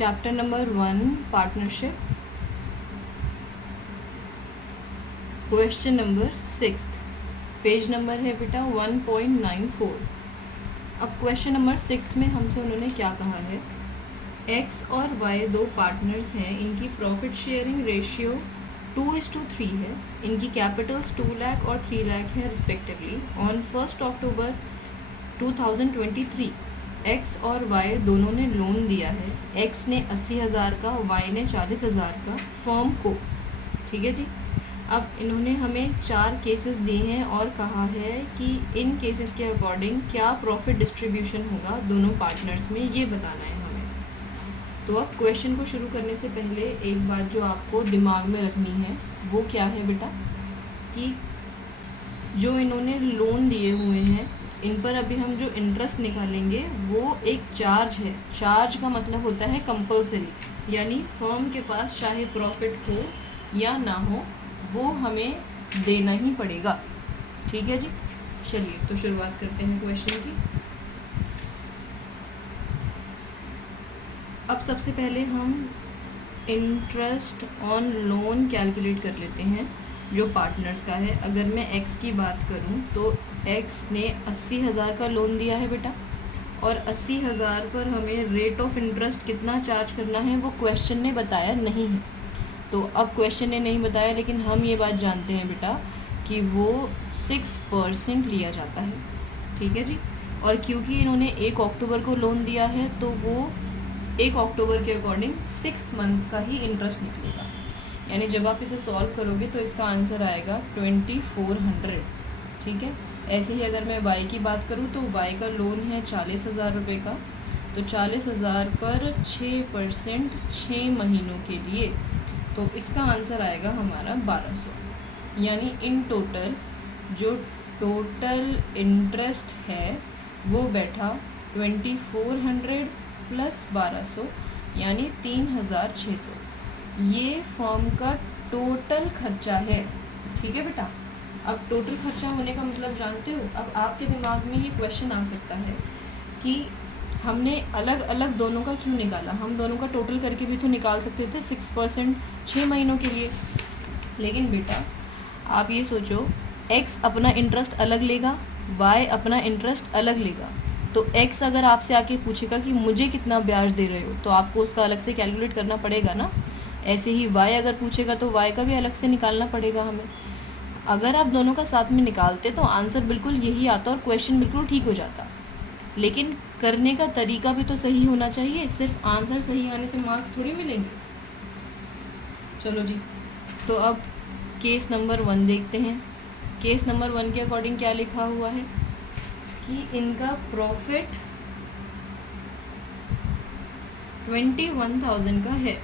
Chapter number 1 partnership, question number 6, page number है बेटा 1.94। अब क्वेश्चन नंबर 6 में हमसे उन्होंने क्या कहा है, एक्स और वाई दो पार्टनर्स हैं, इनकी प्रॉफिट शेयरिंग रेशियो 2:3 है, इनकी कैपिटल्स 2 लाख और 3 लाख है रिस्पेक्टिवली। ऑन 1 अक्टूबर 2023 एक्स और वाई दोनों ने लोन दिया है, एक्स ने 80,000 का, वाई ने 40,000 का फर्म को। ठीक है जी। अब इन्होंने हमें 4 केसेस दिए हैं और कहा है कि इन केसेस के अकॉर्डिंग क्या प्रॉफिट डिस्ट्रीब्यूशन होगा दोनों पार्टनर्स में, ये बताना है हमें। तो अब क्वेश्चन को शुरू करने से पहले एक बात जो आपको दिमाग में रखनी है वो क्या है बेटा, कि जो इन्होंने लोन दिए हुए हैं इन पर अभी हम जो इंटरेस्ट निकालेंगे वो एक चार्ज है। चार्ज का मतलब होता है कंपलसरी, यानी फर्म के पास चाहे प्रॉफिट हो या ना हो वो हमें देना ही पड़ेगा। ठीक है जी। चलिए तो शुरुआत करते हैं क्वेश्चन की। अब सबसे पहले हम इंटरेस्ट ऑन लोन कैलकुलेट कर लेते हैं जो पार्टनर्स का है। अगर मैं एक्स की बात करूं तो एक्स ने 80,000 का लोन दिया है बेटा, और 80,000 पर हमें रेट ऑफ इंटरेस्ट कितना चार्ज करना है वो क्वेश्चन ने बताया नहीं है। तो अब क्वेश्चन ने नहीं बताया, लेकिन हम ये बात जानते हैं बेटा कि वो 6% लिया जाता है। ठीक है जी। और क्योंकि इन्होंने 1 अक्टूबर को लोन दिया है तो वो 1 अक्टूबर के अकॉर्डिंग 6 मंथ का ही इंटरेस्ट निकलेगा। यानी जब आप इसे सॉल्व करोगे तो इसका आंसर आएगा 2400। ठीक है। ऐसे ही अगर मैं वाई की बात करूँ तो वाई का लोन है 40,000 रुपये का, तो 40,000 पर 6% 6 महीनों के लिए, तो इसका आंसर आएगा हमारा 1200। यानी इन टोटल जो टोटल इंटरेस्ट है वो बैठा 2400 प्लस 1200 यानी 3600। ये फॉर्म का टोटल खर्चा है। ठीक है बेटा। अब टोटल खर्चा होने का मतलब जानते हो, अब आपके दिमाग में ये क्वेश्चन आ सकता है कि हमने अलग अलग दोनों का क्यों निकाला, हम दोनों का टोटल करके भी तो निकाल सकते थे 6% 6 महीनों के लिए। लेकिन बेटा आप ये सोचो, एक्स अपना इंटरेस्ट अलग लेगा, वाई अपना इंटरेस्ट अलग लेगा। तो एक्स अगर आपसे आके पूछेगा कि मुझे कितना ब्याज दे रहे हो तो आपको उसका अलग से कैलकुलेट करना पड़ेगा ना। ऐसे ही वाई अगर पूछेगा तो वाई का भी अलग से निकालना पड़ेगा हमें। अगर आप दोनों का साथ में निकालते तो आंसर बिल्कुल यही आता और क्वेश्चन बिल्कुल ठीक हो जाता। लेकिन करने का तरीका भी तो सही होना चाहिए, सिर्फ आंसर सही आने से मार्क्स थोड़ी मिलेंगे। चलो जी, तो अब केस नंबर 1 देखते हैं। केस नंबर 1 के अकॉर्डिंग क्या लिखा हुआ है कि इनका प्रॉफिट 21,000 का है।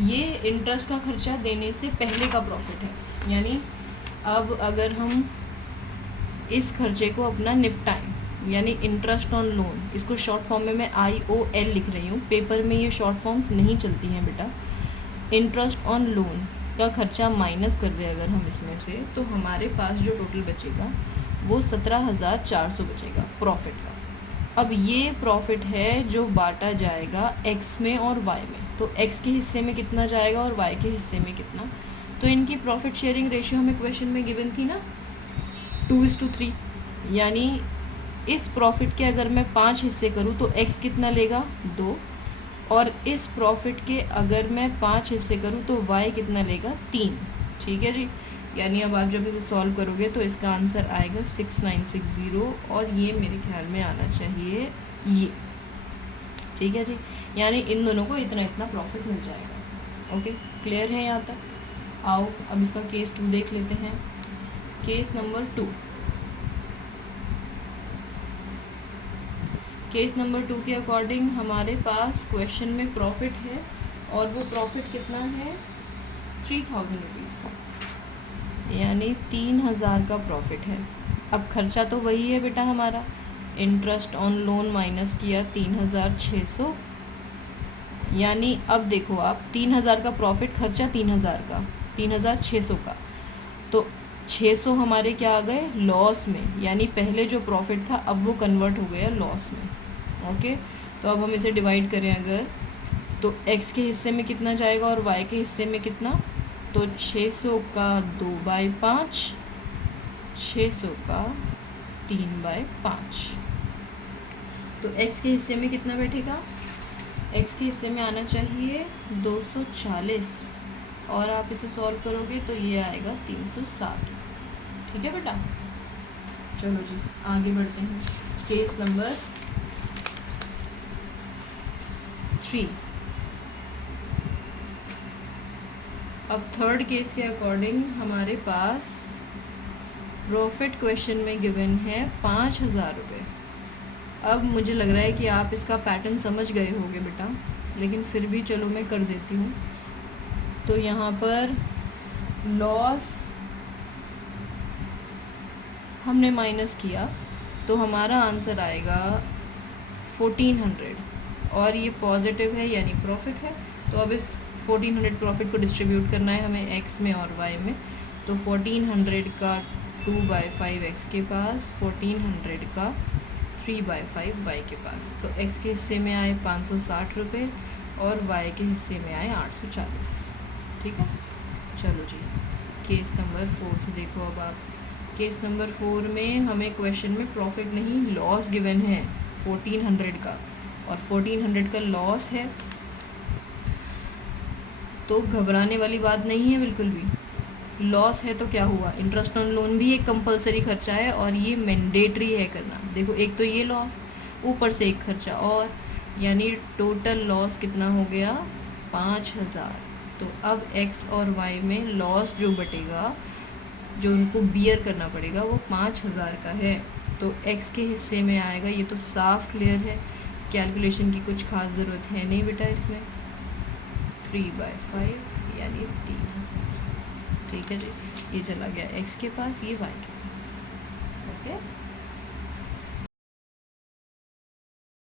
ये इंटरेस्ट का खर्चा देने से पहले का प्रॉफिट है। यानी अब अगर हम इस खर्चे को अपना निपटाएं, यानी इंटरेस्ट ऑन लोन, इसको शॉर्ट फॉर्म में मैं IOL लिख रही हूँ, पेपर में ये शॉर्ट फॉर्म्स नहीं चलती हैं बेटा। इंटरेस्ट ऑन लोन का खर्चा माइनस कर दे अगर हम इसमें से, तो हमारे पास जो टोटल बचेगा वो 17,400 बचेगा प्रॉफिट का। अब ये प्रॉफिट है जो बांटा जाएगा एक्स में और वाई में। तो एक्स के हिस्से में कितना जाएगा और वाई के हिस्से में कितना। तो इनकी प्रॉफिट शेयरिंग रेशियो हमें क्वेश्चन में गिवन थी ना 2:3। यानी इस प्रॉफिट के अगर मैं 5 हिस्से करूँ तो एक्स कितना लेगा 2, और इस प्रॉफिट के अगर मैं 5 हिस्से करूँ तो वाई कितना लेगा 3। ठीक है जी। यानी अब आप जब इसे सॉल्व करोगे तो इसका आंसर आएगा 6960, और ये मेरे ख्याल में आना चाहिए ये। ठीक है जी। यानी इन दोनों को इतना इतना प्रॉफिट मिल जाएगा। ओके, क्लियर है यहाँ तक। आओ अब इसका केस 2 देख लेते हैं। Case number 2। केस नंबर 2 के अकॉर्डिंग हमारे पास क्वेश्चन में प्रॉफिट है, और वो प्रॉफिट कितना है 3,000 रुपीज़ का, यानी 3,000 का प्रॉफिट है। अब खर्चा तो वही है बेटा हमारा, इंटरेस्ट ऑन लोन माइनस किया 3,600। यानी अब देखो आप 3,000 का प्रॉफिट, खर्चा 3,000 का, 3,600 का, तो 600 हमारे क्या आ गए लॉस में। यानी पहले जो प्रॉफिट था अब वो कन्वर्ट हो गया लॉस में। ओके, तो अब हम इसे डिवाइड करें अगर तो x के हिस्से में कितना जाएगा और y के हिस्से में कितना, तो 600 का 2/5, 600 का 3/5। तो x के हिस्से में कितना बैठेगा, x के हिस्से में आना चाहिए 240, और आप इसे सॉल्व करोगे तो ये आएगा 360। ठीक है बेटा, चलो जी आगे बढ़ते हैं। Case number 3। अब थर्ड केस के अकॉर्डिंग हमारे पास प्रॉफिट क्वेश्चन में गिवन है 5,000 रुपये। अब मुझे लग रहा है कि आप इसका पैटर्न समझ गए होंगे बेटा, लेकिन फिर भी चलो मैं कर देती हूँ। तो यहाँ पर लॉस हमने माइनस किया तो हमारा आंसर आएगा 1400, और ये पॉजिटिव है यानी प्रॉफिट है। तो अब इस 1400 प्रॉफिट को डिस्ट्रीब्यूट करना है हमें x में और y में। तो 1400 का 2/5 x के पास, 1400 का 3/5 y के पास। तो x के हिस्से में आए 560 रुपये और y के हिस्से में आए 840। ठीक है, चलो जी केस नंबर 4 देखो। अब आप केस नंबर 4 में हमें क्वेश्चन में प्रॉफिट नहीं लॉस गिवन है 1400 का, और 1400 का लॉस है। तो घबराने वाली बात नहीं है बिल्कुल भी। लॉस है तो क्या हुआ, इंटरेस्ट ऑन लोन भी एक कंपलसरी खर्चा है और ये मैंडेटरी है करना। देखो एक तो ये लॉस, ऊपर से एक खर्चा और, यानी टोटल लॉस कितना हो गया 5,000। तो अब x और y में लॉस जो बटेगा, जो उनको बियर करना पड़ेगा, वो 5,000 का है। तो x के हिस्से में आएगा, ये तो साफ क्लियर है, कैलकुलेशन की कुछ खास ज़रूरत है नहीं बेटा इसमें, 3/5 यानी 3,000। ठीक है जी, ये चला गया x के पास, ये y के